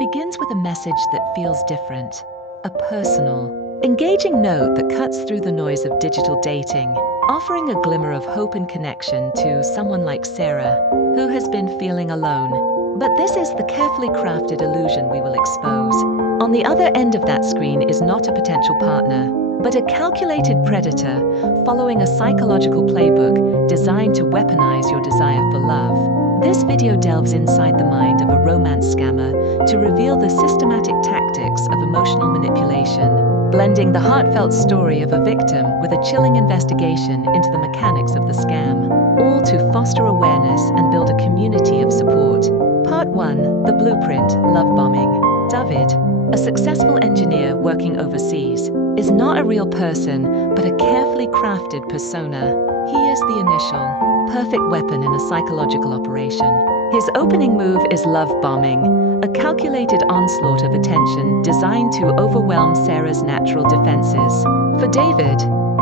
It begins with a message that feels different, a personal, engaging note that cuts through the noise of digital dating, offering a glimmer of hope and connection to someone like Sarah, who has been feeling alone. But this is the carefully crafted illusion we will expose. On the other end of that screen is not a potential partner, but a calculated predator following a psychological playbook designed to weaponize your desire for love. This video delves inside the mind of a romance scammer to reveal the systematic tactics of emotional manipulation, blending the heartfelt story of a victim with a chilling investigation into the mechanics of the scam, all to foster awareness and build a community of support. Part 1. The Blueprint: Love Bombing. David, a successful engineer working overseas, is not a real person, but a carefully crafted persona. He is the initial, perfect weapon in a psychological operation. His opening move is love bombing, a calculated onslaught of attention designed to overwhelm Sarah's natural defenses. For David,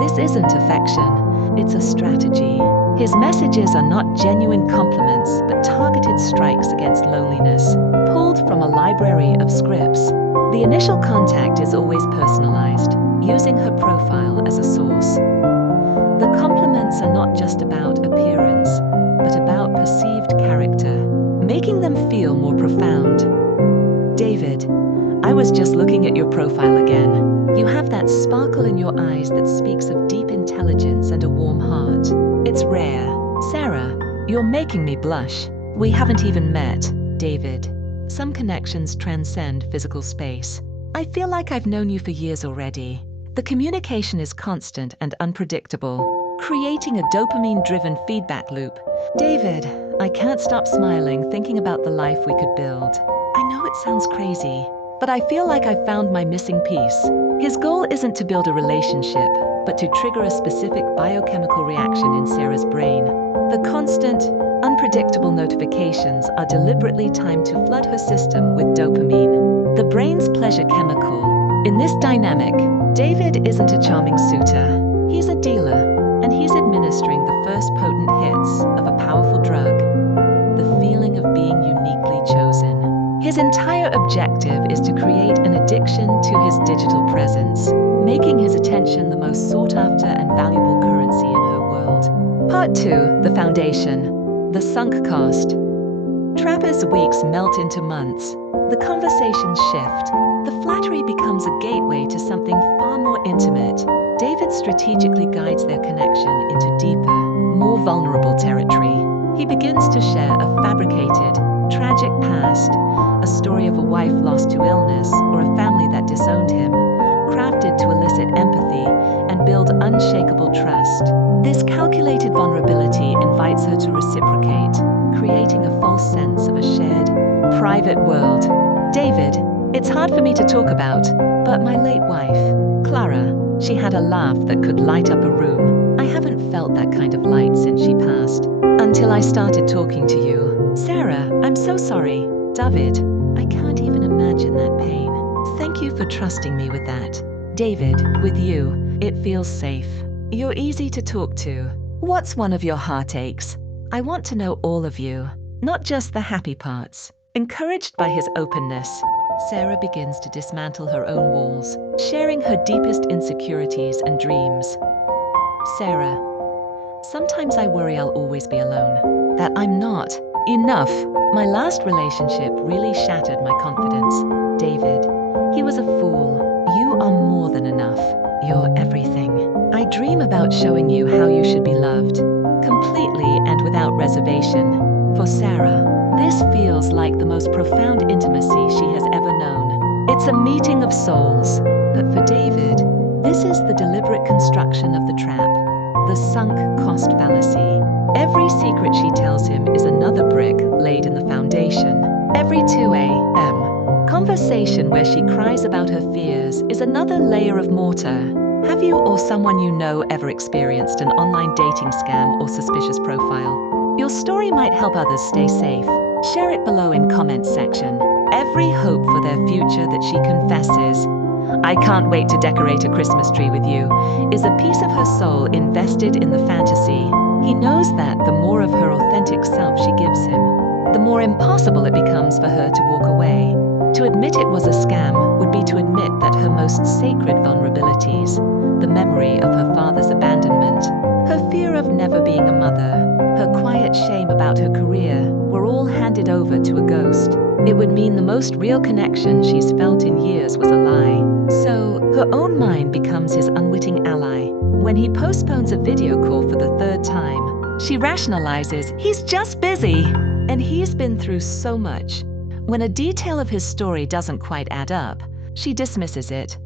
this isn't affection, it's a strategy. His messages are not genuine compliments, but targeted strikes against loneliness, pulled from a library of scripts. The initial contact is always personalized, using her profile as a source. The compliments are not just about appearance, but about perceived character, making them feel more profound. David, I was just looking at your profile again. You have that sparkle in your eyes that speaks of deep intelligence and a warm heart. It's rare. Sarah, you're making me blush. We haven't even met. David, some connections transcend physical space. I feel like I've known you for years already. The communication is constant and unpredictable, creating a dopamine-driven feedback loop. David, I can't stop smiling thinking about the life we could build. I know it sounds crazy, but I feel like I've found my missing piece. His goal isn't to build a relationship, but to trigger a specific biochemical reaction in Sarah's brain. The constant, unpredictable notifications are deliberately timed to flood her system with dopamine, the brain's pleasure chemical. In this dynamic, David isn't a charming suitor. He's a dealer, and he's administering the first potent hits of a powerful drug, the feeling of being uniquely chosen. His entire objective is to create an addiction to his digital presence, making his attention the most sought-after and valuable currency in her world. Part 2. The Foundation. The Sunk Cost. Trappers' weeks melt into months. The conversations shift. The flattery becomes a gateway to something far more intimate. David strategically guides their connection into deeper, more vulnerable territory. He begins to share a fabricated, tragic past, a story of a wife lost to illness or a family that disowned him, crafted to elicit empathy and build unshakable trust. This calculated vulnerability invites her to reciprocate, creating a false sense of a shared, private world. David, it's hard for me to talk about, but my late wife, Clara, she had a laugh that could light up a room. I haven't felt that kind of light since she passed, until I started talking to you. Sarah, I'm so sorry. David, I can't even imagine that pain. Thank you for trusting me with that. David, with you, it feels safe. You're easy to talk to. What's one of your heartaches? I want to know all of you, not just the happy parts. Encouraged by his openness, Sarah begins to dismantle her own walls, sharing her deepest insecurities and dreams. Sarah, sometimes I worry I'll always be alone, that I'm not enough. My last relationship really shattered my confidence. David, he was a fool. You are more than enough. You're everything. I dream about showing you how you should be loved, completely and without reservation. For Sarah, this feels like the most profound intimacy she has ever known. It's a meeting of souls. But for David, this is the deliberate construction of the trap, the sunk cost fallacy. Every secret she tells him is another brick laid in the foundation. Every 2 a.m. conversation where she cries about her fears is another layer of mortar. Have you or someone you know ever experienced an online dating scam or suspicious profile? Your story might help others stay safe. Share it below in comments section. Every hope for their future that she confesses, I can't wait to decorate a Christmas tree with you, is a piece of her soul invested in the fantasy. He knows that the more of her authentic self she gives him, the more impossible it becomes for her to walk away, To admit it was a scam would be to admit that her most sacred vulnerabilities, the memory of her father's abandonment, her fear of never being a mother, her quiet shame about her career, were all handed over to a ghost. It would mean the most real connection she's felt in years was a lie. So, her own mind becomes his unwitting ally. When he postpones a video call for the third time, she rationalizes, he's just busy, and he's been through so much. When a detail of his story doesn't quite add up, she dismisses it.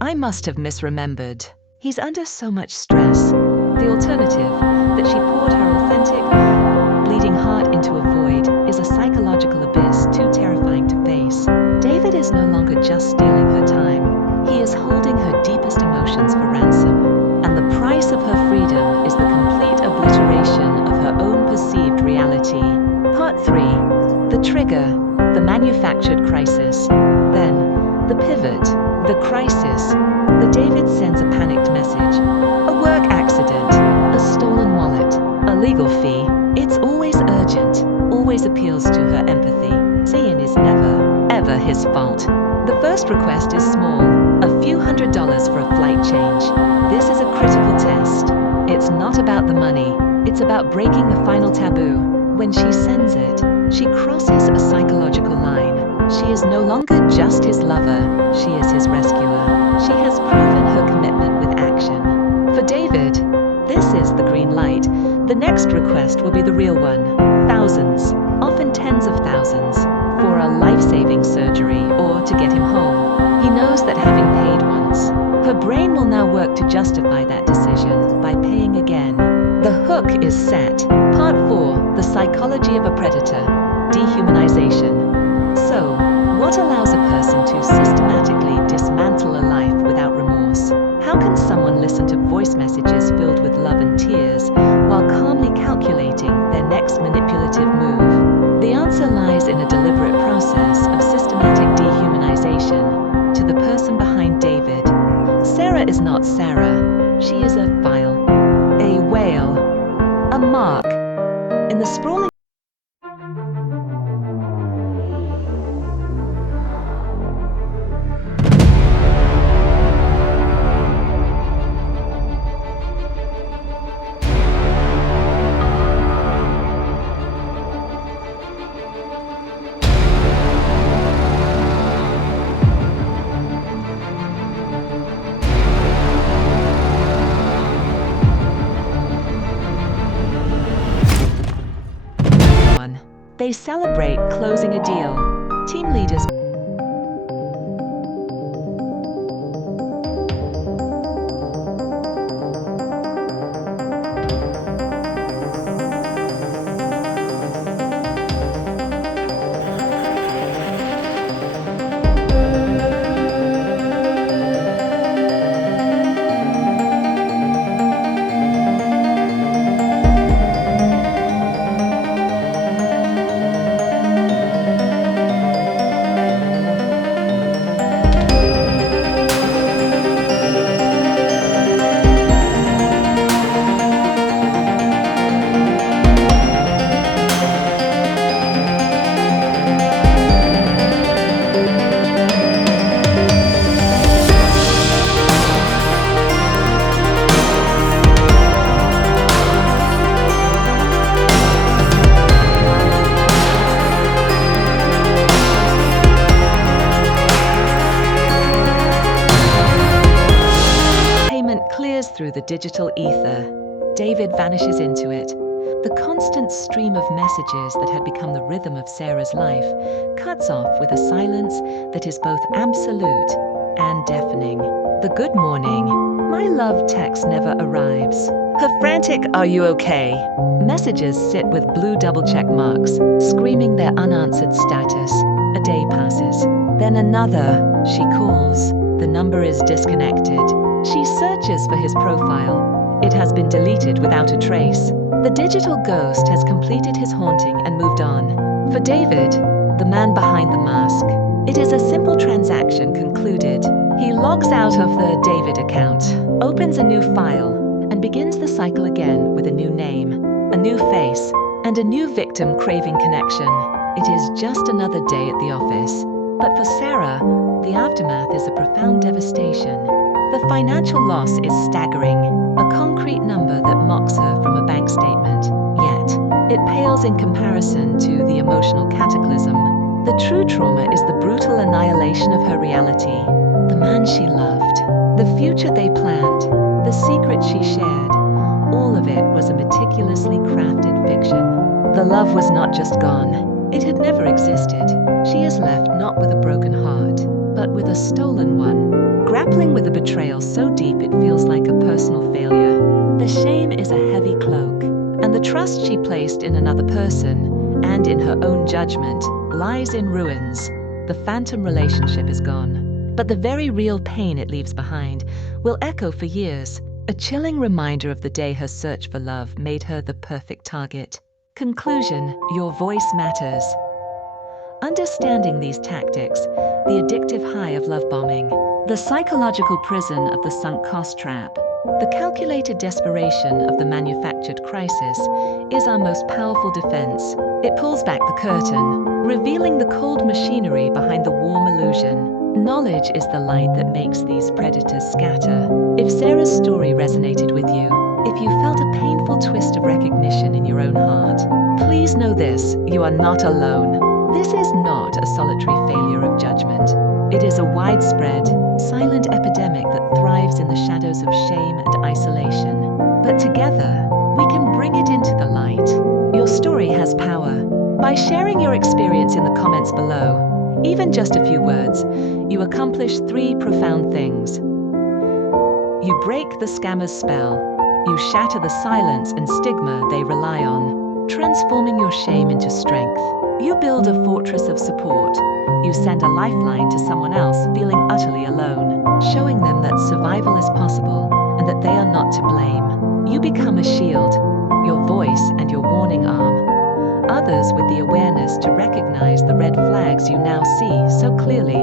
I must have misremembered. He's under so much stress. The alternative, that she poured her authentic, bleeding heart into a void, is a psychological abyss too terrifying to face. David is no longer just stealing her time. He is holding her deepest emotions for ransom. And the price of her freedom is the complete obliteration of her own perceived reality. Part 3. The trigger, the manufactured crisis. Then, the pivot, the crisis. The David sends a panicked message. A work accident, a stolen wallet, a legal fee. It's always urgent, always appeals to her empathy. Seeing is never, ever his fault. The first request is small, a few $100s for a flight change. This is a critical test. It's not about the money, it's about breaking the final taboo. When she sends it, she crosses a psychological line. She is no longer just his lover, she is his rescuer. She has proven her commitment with action. For David, this is the green light. The next request will be the real one. Thousands, often tens of thousands, for a life-saving surgery or to get him home. He knows that having paid once, her brain will now work to justify that decision by paying again. The hook is set. Part 4, the psychology of a predator, dehumanization. So, what allows a person to systematically dismantle a life without remorse? How can someone listen to voice messages filled with love and tears while calmly calculating their next manipulative move? The answer lies in a deliberate process of systematic dehumanization to the person behind David. Sarah is not Sarah. She is a file, a whale, a mark. In the sprawling they celebrate closing a deal. Team leaders through the digital ether. David vanishes into it. The constant stream of messages that had become the rhythm of Sarah's life cuts off with a silence that is both absolute and deafening. The good morning, my love text never arrives. Her frantic, are you okay? Messages sit with blue double check marks, screaming their unanswered status. A day passes. Then another. She calls. The number is disconnected. She searches for his profile. It has been deleted without a trace. The digital ghost has completed his haunting and moved on. For David, the man behind the mask, it is a simple transaction concluded. He logs out of the David account, opens a new file, and begins the cycle again with a new name, a new face, and a new victim craving connection. It is just another day at the office. But for Sarah, the aftermath is a profound devastation. The financial loss is staggering, a concrete number that mocks her from a bank statement. Yet, it pales in comparison to the emotional cataclysm. The true trauma is the brutal annihilation of her reality. The man she loved, the future they planned, the secret she shared, all of it was a meticulously crafted fiction. The love was not just gone, it had never existed. She is left not with a broken heart, but with a stolen one, grappling with a betrayal so deep it feels like a personal failure. The shame is a heavy cloak, and the trust she placed in another person, and in her own judgment, lies in ruins. The phantom relationship is gone, but the very real pain it leaves behind will echo for years, a chilling reminder of the day her search for love made her the perfect target. Conclusion: your voice matters. Understanding these tactics, the addictive high of love bombing, the psychological prison of the sunk cost trap, the calculated desperation of the manufactured crisis is our most powerful defense. It pulls back the curtain, revealing the cold machinery behind the warm illusion. Knowledge is the light that makes these predators scatter. If Sarah's story resonated with you, if you felt a painful twist of recognition in your own heart, please know this: you are not alone. This is not a solitary failure of judgment. It is a widespread, silent epidemic that thrives in the shadows of shame and isolation. But together, we can bring it into the light. Your story has power. By sharing your experience in the comments below, even just a few words, you accomplish 3 profound things. You break the scammer's spell. You shatter the silence and stigma they rely on, transforming your shame into strength. You build a fortress of support. You send a lifeline to someone else feeling utterly alone, showing them that survival is possible and that they are not to blame. You become a shield, your voice and your warning arm. Others with the awareness to recognize the red flags you now see so clearly.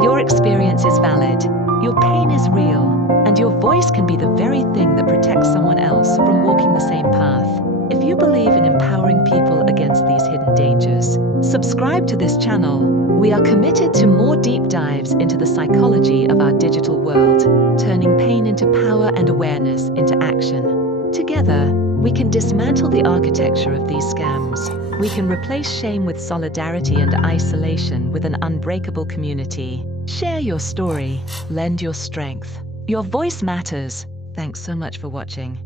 Your experience is valid, your pain is real, and your voice can be the very thing that protects someone else from walking the same path. If you believe in empowering people against these hidden dangers, subscribe to this channel. We are committed to more deep dives into the psychology of our digital world, turning pain into power and awareness into action. Together, we can dismantle the architecture of these scams. We can replace shame with solidarity and isolation with an unbreakable community. Share your story, lend your strength. Your voice matters. Thanks so much for watching.